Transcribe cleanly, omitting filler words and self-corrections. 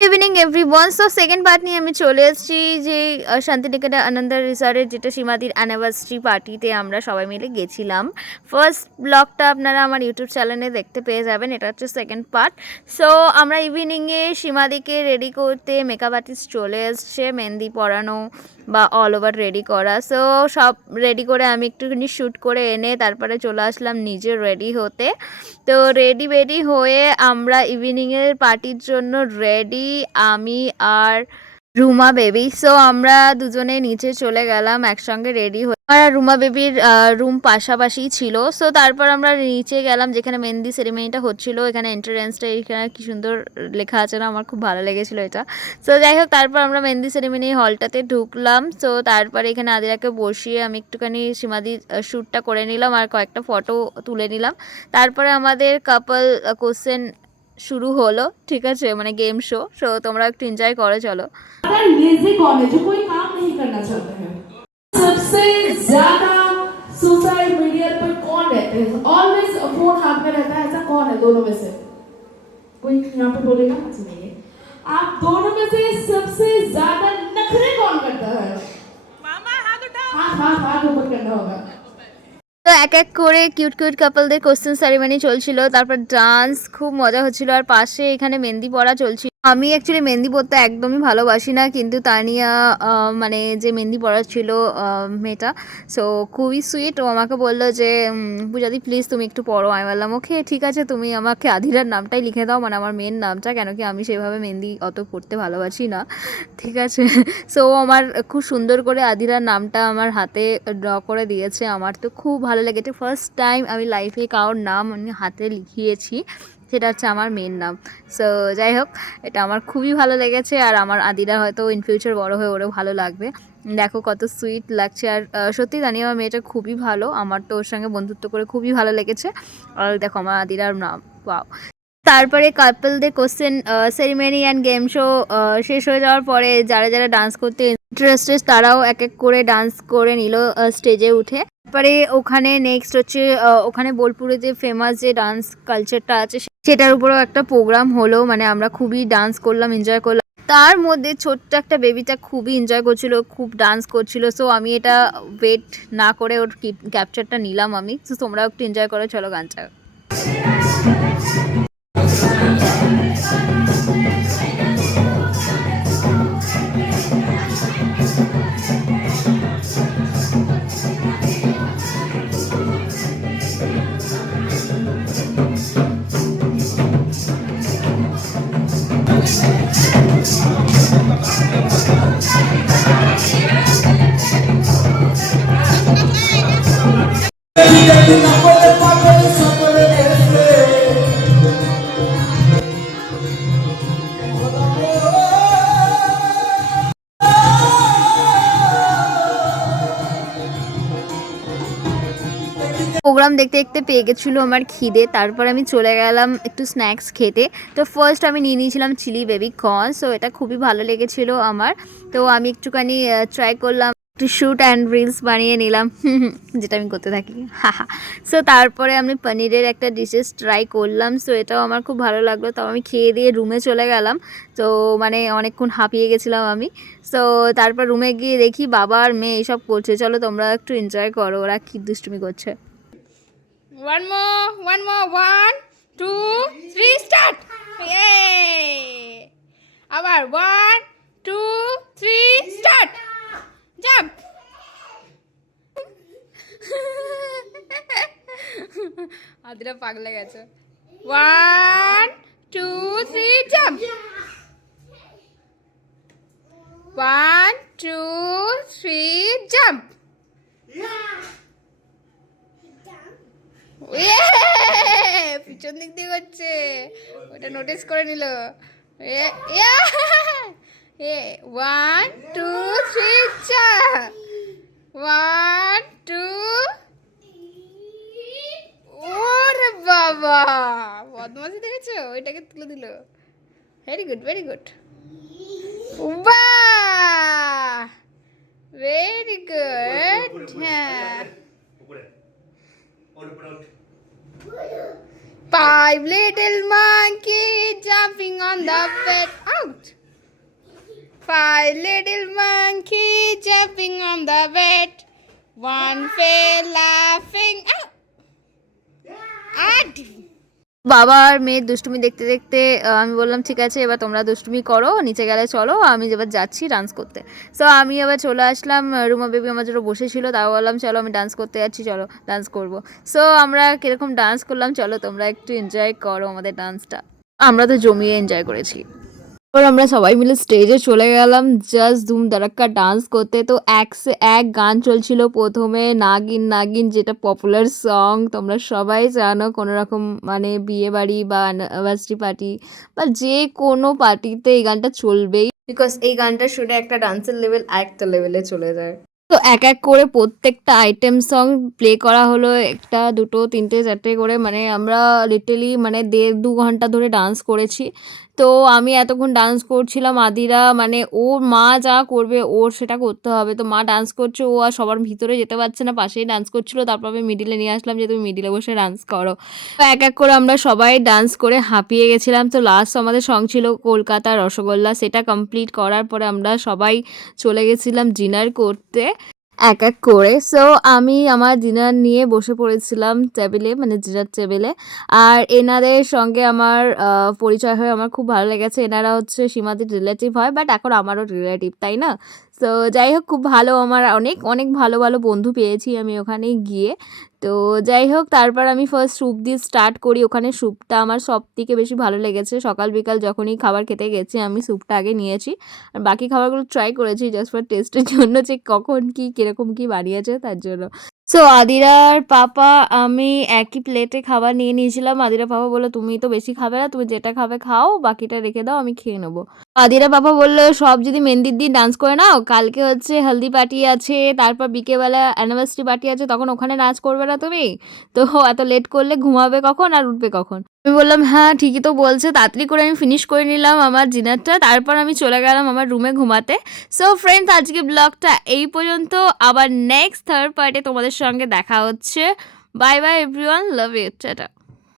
Evening everyone. So second part নিয়ে আমি চলে এসেছি যে শান্তিনিকেতন আনন্দ রিসর্টের যেটা সীমাদির অ্যানিভার্সারি পার্টিতে আমরা সবাই মিলে গেছিলাম। ফার্স্ট ব্লগটা আপনারা আমার ইউটিউব চ্যানেলে দেখতে পেয়ে যাবেন, এটা হচ্ছে সেকেন্ড পার্ট। সো আমরা ইভিনিংয়ে সীমাদিকে রেডি করতে মেকআপ আর্টিস্ট চলে এসছে, মেহেন্দি পরানো বা অল ওভার রেডি করা। সো সব রেডি করে আমি একটুখানি শ্যুট করে এনে তারপরে চলে আসলাম নিজে রেডি হতে। তো রেডি হয়ে আমরা ইভিনিংয়ের পার্টির জন্য রেডি, আমি আর রুমা বেবি। সো আমরা দুজনে নিচে চলে গেলাম একসঙ্গে রেডি হয়ে। আর রুমা বেবির রুম পাশাপাশি ছিল। সো তারপর আমরা নিচে গেলাম যেখানে মেহেন্দি সেরিমনিটা হচ্ছিল। এখানে এন্ট্রান্সটা এখানে কি সুন্দর লেখা আছে না, আমার খুব ভালো লেগেছিল এটা। সো যাই হোক, তারপর আমরা মেহেন্দি সেরিমনি হলটাতে ঢুকলাম। সো তারপরে এখানে আদিরাকে বসিয়ে আমি একটুখানি সীমাদি শ্যুটটা করে নিলাম আর কয়েকটা ফটো তুলে নিলাম। তারপরে আমাদের কাপল কোশ্চেন शुरू হলো, ঠিক আছে, মানে गेम शो। সো তোমরা একটু এনজয় করো, চলো। लेजी कौन है जो कोई काम नहीं करना चाहते हैं? सबसे ज्यादा सोशल मीडिया पर कौन रहते हैं? ऑलवेज फोन हाथ में रहता है, ऐसा कौन है दोनों में से? कोई यहाँ पे बोलेगा? सुनिए, आप दोनों में से सबसे ज्यादा नखरे कौन करता है? मामा हाथ उठाओ। हाथ ऊपर करना होगा। তো এক এক করে কিউট কিউট কাপলদের কোশ্চেন সেরিমনি চলছিল, তারপর ডান্স, খুব মজা হচ্ছিল। আর পাশে এখানে মেহেন্দি পড়া চলছিল। আমি অ্যাকচুয়ালি মেহেন্দি পরতে একদমই ভালোবাসি না, কিন্তু তানিয়া মানে যে মেহেন্দি পড়া ছিল মেয়েটা, সো খুবই সুইট। ও আমাকে বললো যে পূজাদি প্লিজ তুমি একটু পড়ো। আমি বললাম ওকে ঠিক আছে, তুমি আমাকে আধিরার নামটাই লিখে দাও, মানে আমার মেন নামটা, কেন কি আমি সেভাবে মেহেন্দি অত পড়তে ভালোবাসি না, ঠিক আছে। সো আমার খুব সুন্দর করে আধিরার নামটা আমার হাতে ড্র করে দিয়েছে। আমার তো খুব ভালো লেগেছে, ফার্স্ট টাইম আমি লাইফে কারোর নাম আমি হাতে লিখিয়েছি, সেটা হচ্ছে আমার মেন নাম। সো যাই হোক, এটা আমার খুবই ভালো লেগেছে। আর আমার আদিরা হয়তো ইন ফিউচার বড় হয়ে ওরও ভালো লাগবে। দেখো কত সুইট লাগছে। আর সত্যি জানি আমার মেয়েটা খুবই ভালো, আমার তো ওর সঙ্গে বন্ধুত্ব করে খুবই ভালো লেগেছে। আর দেখো আমার আদিরার নাম, ওয়াও। তারপরে কাপলদের question ceremony and game show শেষ হয়ে যাওয়ার পরে যারা যারা ডান্স করতে ইন্টারেস্টেড তারাও এক এক করে ডান্স করে নিল স্টেজে উঠে। তারপরে ওখানে নেক্সট হচ্ছে ওখানে বোলপুরে যে ফেমাস যে ডান্স কালচারটা আছে সেটার উপরেও একটা প্রোগ্রাম হলো, মানে আমরা খুবই ডান্স করলাম, এনজয় করলাম। তার মধ্যে ছোট্ট একটা বেবিটা খুবই এনজয় করছিল, খুব ডান্স করছিল। সো আমি এটা ওয়েট না করে ওর ক্যাপচারটা নিলাম আমি। সো তোমরাও একটু এনজয় করো, চলো গানটা। প্রোগ্রাম দেখতে দেখতে পেয়ে গেছিলো আমার খিদে, তারপর আমি চলে গেলাম একটু স্ন্যাক্স খেতে। তো ফার্স্ট আমি নিয়ে নিয়েছিলাম চিলি বেবি কর্ন। সো এটা খুবই ভালো লেগেছিলো আমার। তো আমি একটুখানি ট্রাই করলাম, একটু শ্যুট অ্যান্ড রিলস বানিয়ে নিলাম, যেটা আমি করতে থাকি, হা। সো তারপরে আমি পনিরের একটা ডিশেস ট্রাই করলাম। সো এটাও আমার খুব ভালো লাগলো। তো আমি খেয়ে দিয়ে রুমে চলে গেলাম। তো মানে অনেকক্ষণ হাঁপিয়ে গেছিলাম আমি। সো তারপর রুমে গিয়ে দেখি বাবা আর মেয়ে এইসব করছে। চলো তোমরা একটু এনজয় করো ওরা কী দুষ্টুমি করছে। One more, 1, 2, 3, start! Yay! Abar 1, 2, 3, start! Jump! Adira pagla geche. 1, 2, 3, jump! 1, 2, 3, jump! পিছন দিক দিয়ে হচ্ছে, ওটা নোটিস করে নিল। 1, 2, 3, 1, 2। ওরে বাবা, বদমাশি দেখেছো, ওইটাকে তুলে দিল। ভেরি গুড, ভেরি গুড, বাহ, ভেরি গুড। হ্যাঁ, 5 little monkey jumping on the bed. Out. Five little monkey jumping on the bed. One fell laughing. বাবা আর মেয়ের দুষ্টুমি দেখতে দেখতে আমি বললাম ঠিক আছে এবার তোমরা দুষ্টুমি করো, নিচে গেলে চলো, আমি এবার যাচ্ছি ডান্স করতে। সো আমি আবার চলে আসলাম, রুমা বেবি আমার জন্য বসেছিল, তাও বললাম চলো আমি ডান্স করতে যাচ্ছি, চলো ডান্স করব। সো আমরা কীরকম ডান্স করলাম চলো তোমরা একটু এনজয় করো আমাদের ডান্সটা। আমরা তো জমিয়ে এনজয় করেছি। এবার আমরা সবাই মিলে স্টেজে চলে গেলাম জাস্ট ধুম ধারাক্কা ডান্স করতে। তো এক গান চলছিল প্রথমে, নাগিন নাগিন, যেটা পপুলার সং, তোমরা সবাই জানো। কোনো রকম মানে বিয়ে বাড়ি বা অ্যানিভার্সারি পার্টি বা যে কোনো পার্টিতে এই গানটা চলবেই, বিকজ এই গানটা শুনে একটা ডান্সের লেভেল আরেকটা লেভেলে চলে যায়। তো এক এক করে প্রত্যেকটা আইটেম সং প্লে করা হলো, একটা দুটো তিনটে চারটে করে, মানে আমরা লিটারালি মানে 1.5-2 ঘন্টা ধরে ডান্স করেছি। তো আমি এতক্ষণ ডান্স করছিলাম, আদিরা মানে ওর মা যা করবে ওর সেটা করতে হবে। তো মা ডান্স করছে, ও আর সবার ভিতরে যেতে পারছে না, পাশেই ডান্স করছিলো। তারপর আমি মিডিলে নিয়ে আসলাম যে তুমি মিডিলে বসে ডান্স করো। তো এক এক করে আমরা সবাই ডান্স করে হাঁপিয়ে গেছিলাম। তো লাস্ট আমাদের সং ছিল কলকাতা রসগোল্লা, সেটা কমপ্লিট করার পরে আমরা সবাই চলে গেছিলাম ডিনার করতে এক এক করে। সো আমি আমার ডিনার নিয়ে বসে পড়েছিলাম টেবিলে, মানে ডিনার টেবিলে। আর এনাদের সঙ্গে আমার পরিচয় হয়ে আমার খুব ভালো লেগেছে। এনারা হচ্ছে সীমাদির রিলেটিভ হয়, বাট এখন আমারও রিলেটিভ, তাই না? তো যাই হোক, খুব ভালো, আমার অনেক অনেক ভালো ভালো বন্ধু পেয়েছি আমি ওখানে গিয়ে। তো যাই হোক, তারপর আমি ফার্স্ট স্যুপ দিয়ে স্টার্ট করি। ওখানে স্যুপটা আমার সব থেকে বেশি ভালো লেগেছে। সকাল বিকাল যখনই খাবার খেতে গেছি আমি স্যুপটা আগে নিয়েছি, আর বাকি খাবারগুলো ট্রাই করেছি জাস্ট ফর টেস্টের জন্য, যে কখন কী কীরকম কী বানিয়েছে তার জন্য। সো আদিরার পাপা আমি একই প্লেটে খাবার নিয়ে নিয়েছিলাম। আদিরা পাপা বললো তুমি তো বেশি খাবে না, তুমি যেটা খাবে খাও, বাকিটা রেখে দাও, আমি খেয়ে নেবো। আদিরা পাপা বললো সব যদি মেহেন্দির দিন ডান্স করে নাও, কালকে হচ্ছে হলদি পার্টি আছে, তারপর বিকেলবেলা অ্যানিভার্সারি পার্টি আছে, তখন ওখানে নাচ করবে না তুমি? তো এত লেট করলে ঘুমাবে কখন আর উঠবে কখন? আমি বললাম হ্যাঁ ঠিকই তো বলছে। তাড়াতাড়ি করে আমি ফিনিশ করে নিলাম আমার ডিনারটা, তারপর আমি চলে গেলাম আমার রুমে ঘুমাতে। সো ফ্রেন্ডস, আজকে ব্লগটা এই পর্যন্ত। আবার নেক্সট থার্ড পার্টে তোমাদের সঙ্গে দেখা হচ্ছে। Bye bye everyone, love you, tata.